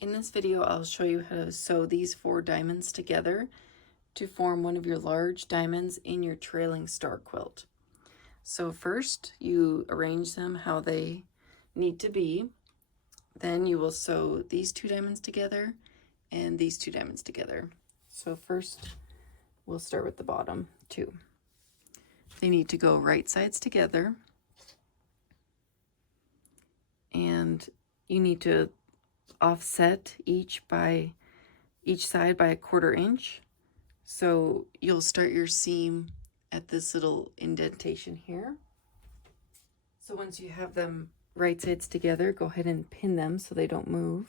In this video, I'll show you how to sew these 4 diamonds together to form one of your large diamonds in your trailing star quilt. So first, you arrange them how they need to be. Then you will sew these 2 diamonds together and these 2 diamonds together. So first, we'll start with the bottom 2. They need to go right sides together, and you need to offset each side by 1/4 inch. So you'll start your seam at this little indentation here. So once you have them right sides together, go ahead and pin them so they don't move.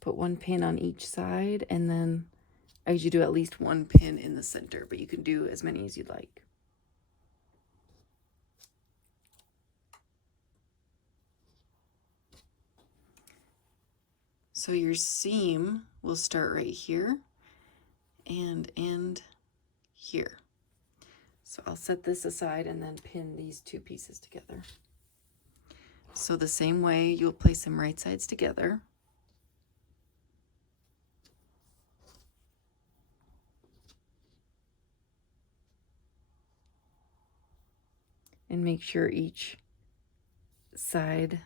Put 1 pin on each side, and then I usually do at least 1 pin in the center, but you can do as many as you'd like. So your seam will start right here and end here. So I'll set this aside and then pin these 2 pieces together. So the same way, you'll place them right sides together. And make sure each side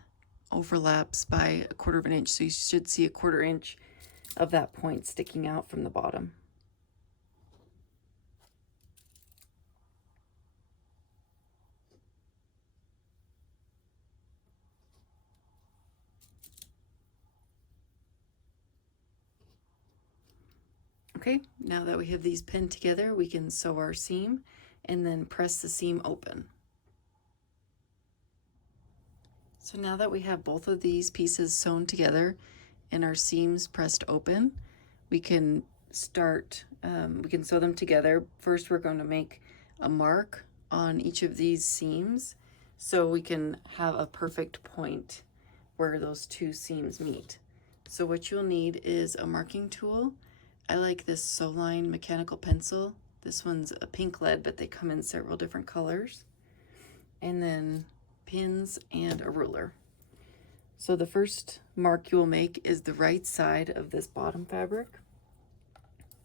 overlaps by 1/4 inch. So you should see 1/4 inch of that point sticking out from the bottom. Okay, now that we have these pinned together, we can sew our seam and then press the seam open. So now that we have both of these pieces sewn together and our seams pressed open, we can we can sew them together. First, we're going to make a mark on each of these seams so we can have a perfect point where those 2 seams meet. So what you'll need is a marking tool. I like this Soline mechanical pencil. This one's a pink lead, but they come in several different colors. And then pins and a ruler. So the first mark you will make is the right side of this bottom fabric.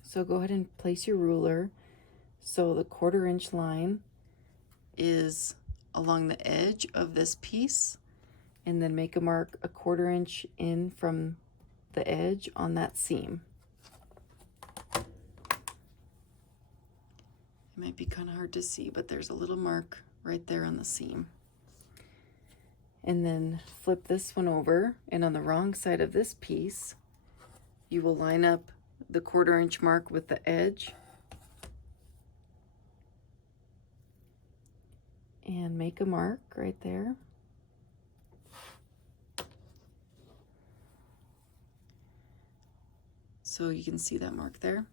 So go ahead and place your ruler. So the 1/4 inch line is along the edge of this piece, and then make a mark 1/4 inch in from the edge on that seam. It might be kind of hard to see, but there's a little mark right there on the seam. And then flip this one over, and on the wrong side of this piece, you will line up the 1/4 inch mark with the edge and make a mark right there. So you can see that mark there.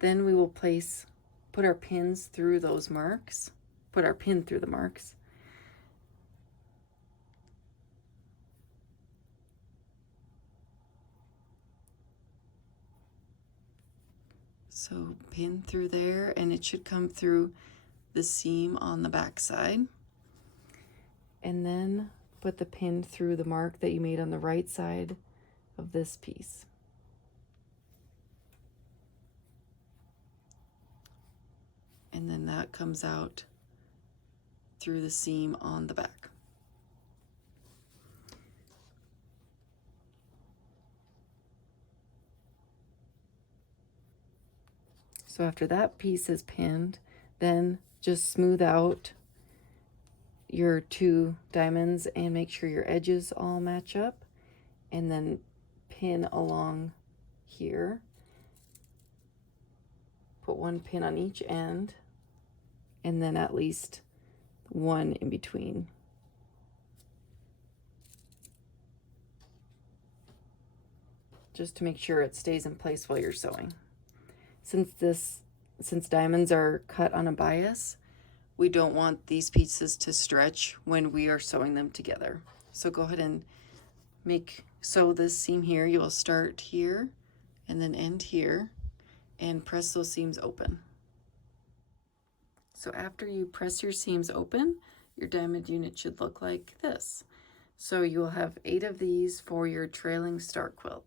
Then we will put our pins through those marks, put our pin through the marks. So pin through there, and it should come through the seam on the back side. And then put the pin through the mark that you made on the right side of this piece. And then that comes out through the seam on the back. So after that piece is pinned, then just smooth out your 2 diamonds and make sure your edges all match up, and then pin along here. Put 1 pin on each end, and then at least 1 in between. Just to make sure it stays in place while you're sewing. Since diamonds are cut on a bias, we don't want these pieces to stretch when we are sewing them together. So go ahead and sew this seam here. You will start here and then end here, and press those seams open. So after you press your seams open, your diamond unit should look like this. So you'll have 8 of these for your trailing star quilt.